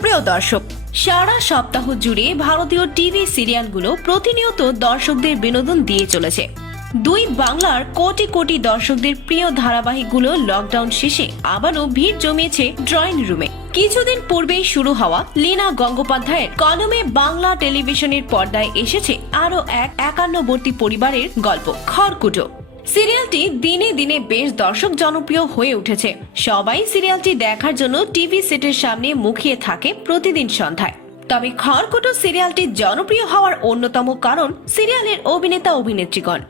প্রিয় দর্শক, সারা সপ্তাহ জুড়ে ভারতীয় টিভি সিরিয়ালগুলো প্রতিনিয়ত দর্শকদের বিনোদন দিয়ে চলেছে। দুই বাংলার কোটি কোটি দর্শকদের প্রিয় ধারাবাহিকগুলো লকডাউন শেষে আবারও ভিড় জমিয়েছে ড্রয়িং রুমে। কিছুদিন পূর্বেই শুরু হওয়া লীনা গঙ্গোপাধ্যায়ের কলমে বাংলা টেলিভিশনের পর্দায় এসেছে আরও এক একান্নবর্তী পরিবারের গল্প, খড়কুটো। সিরিয়ালটি দিনে দিনে বেশ দর্শক জনপ্রিয় হয়ে উঠেছে। সবাই সিরিয়ালটি দেখার জন্য টিভি সেটের সামনে মুখিয়ে থাকে প্রতিদিন সন্ধ্যায়। তবে খড়কুটো সিরিয়ালটি জনপ্রিয় হওয়ার অন্যতম কারণ সিরিয়ালের অভিনেতা অভিনেত্রীগণ।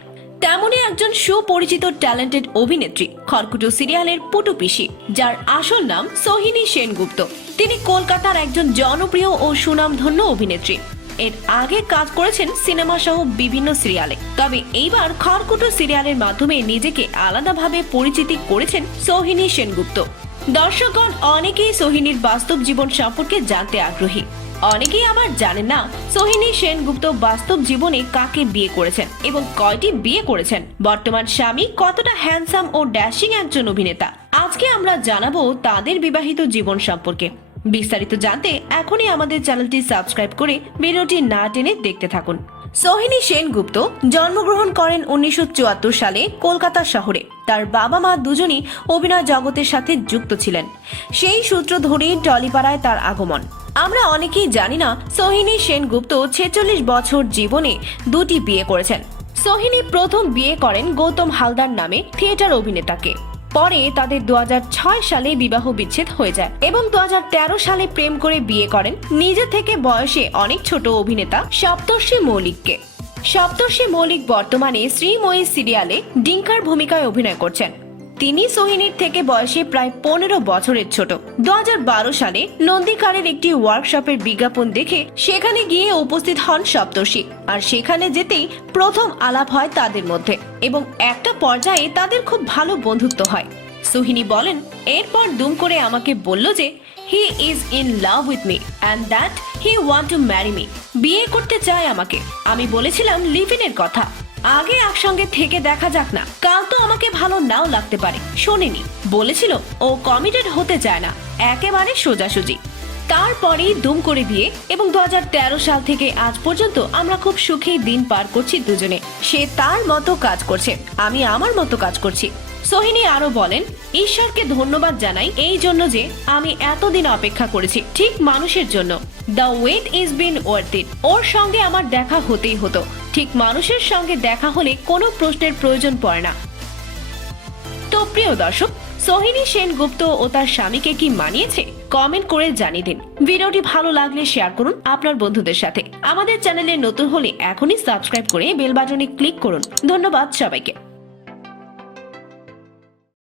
তেমনই একজন সুপরিচিত ট্যালেন্টেড অভিনেত্রী খড়কুটো সিরিয়ালের পুটু পিসি, যার আসল নাম সোহিনী সেনগুপ্ত। তিনি কলকাতার একজন জনপ্রিয় ও সুনামধন্য অভিনেত্রী। এর আগে কাজ করেছেন সিনেমা সহ বিভিন্ন সিরিয়ালে। তবে এইবার খড়কুটো সিরিয়ালের মাধ্যমে নিজেকে আলাদাভাবে পরিচিতি করেছেন সোহিনী সেনগুপ্ত। দর্শকগণ অনেকেই সোহিনীর বাস্তব জীবন সম্পর্কে জানতে আগ্রহী। অনেকেই আবার জানেন না সোহিনী সেনগুপ্ত বাস্তব জীবনে কাকে বিয়ে করেছেন এবং কয়টি বিয়ে করেছেন। বর্তমান স্বামী কতটা হ্যান্ডসাম ও ড্যাশিং একজন অভিনেতা? আজকে আমরা জানাব তাদের বিবাহিত জীবন সম্পর্কে। বিস্তারিত জানতে এখনই আমাদের চ্যানেলটি সাবস্ক্রাইব করে ভিডিওটি না টেনে দেখতে থাকুন। সোহিনী সেনগুপ্ত জন্মগ্রহণ করেন উনিশশো চুয়াত্তর সালে কলকাতা শহরে। তার বাবা মা দুজনই অভিনয় জগতের সাথে যুক্ত ছিলেন। সেই সূত্র ধরেই টলিপাড়ায় তার আগমন। আমরা অনেকেই জানি না সোহিনী সেনগুপ্ত ছেচল্লিশ বছর জীবনে দুটি বিয়ে করেছেন। সোহিনী প্রথম বিয়ে করেন গৌতম হালদার নামে থিয়েটার অভিনেতাকে। পরে তাদের দুহাজার ছয় সালে বিবাহ বিচ্ছেদ হয়ে যায় এবং দু হাজার তেরো সালে প্রেম করে বিয়ে করেন। নিজে থেকে বয়সে অনেক ছোট অভিনেতা সপ্তর্ষি মৌলিককে। সপ্তর্ষি মৌলিক বর্তমানে শ্রীময়ী সিরিয়ালে ডিঙ্কার ভূমিকায় অভিনয় করছেন। তিনি সোহিনীর থেকে বয়সে প্রায় পনেরো বছরের ছোট। দু হাজার বারো সালে নন্দীকারের একটি ওয়ার্কশপের বিজ্ঞাপন দেখে সেখানে গিয়ে উপস্থিত হন সপ্তর্ষি। আর সেখানে যেতেই প্রথম আলাপ হয় তাদের মধ্যে এবং একটা পর্যায়ে তাদের খুব ভালো বন্ধুত্ব হয়। সোহিনী বলেন, এরপর দুম করে আমাকে বলল যে he is in love with me and that he want to marry me বিয়ে করতে চায় আমাকে। আমি বলেছিলাম লিভ ইনের কথা। আগে একসঙ্গে থেকে দেখা যাক না। কাল তো আমাকে ভালো নাও লাগতে পারে, শোনেনি। বলেছিল, ও কমিটেড হতে চায় না, একেবারে সোজাসুজি। তারপরেই দুম করে বিয়ে এবং দু সাল থেকে আজ পর্যন্ত আমরা খুব সুখেই দিন পার করছি দুজনে। সে তার মতো কাজ করছে, আমি আমার মতো কাজ করছি। সোহিনী আরও বলেন, ঈশ্বরকে ধন্যবাদ জানাই এই জন্য যে আমি এতদিন অপেক্ষা করেছি, ঠিক মানুষের জন্য। The wait is been worth it ওর সঙ্গে আমার দেখা হতেই হতো। ঠিক মানুষের সঙ্গে দেখা হলে কোনো প্রশ্নের প্রয়োজন পড়ে না। তো প্রিয় দর্শক, সোহিনী সেনগুপ্ত ও তার স্বামীকে কি মানিয়েছে? কমেন্ট করে জানিয়ে দিন। ভিডিওটি ভালো লাগলে শেয়ার করুন আপনার বন্ধুদের সাথে। আমাদের চ্যানেলে নতুন হলে এখনই সাবস্ক্রাইব করে বেল বাটনে ক্লিক করুন। ধন্যবাদ সবাইকে।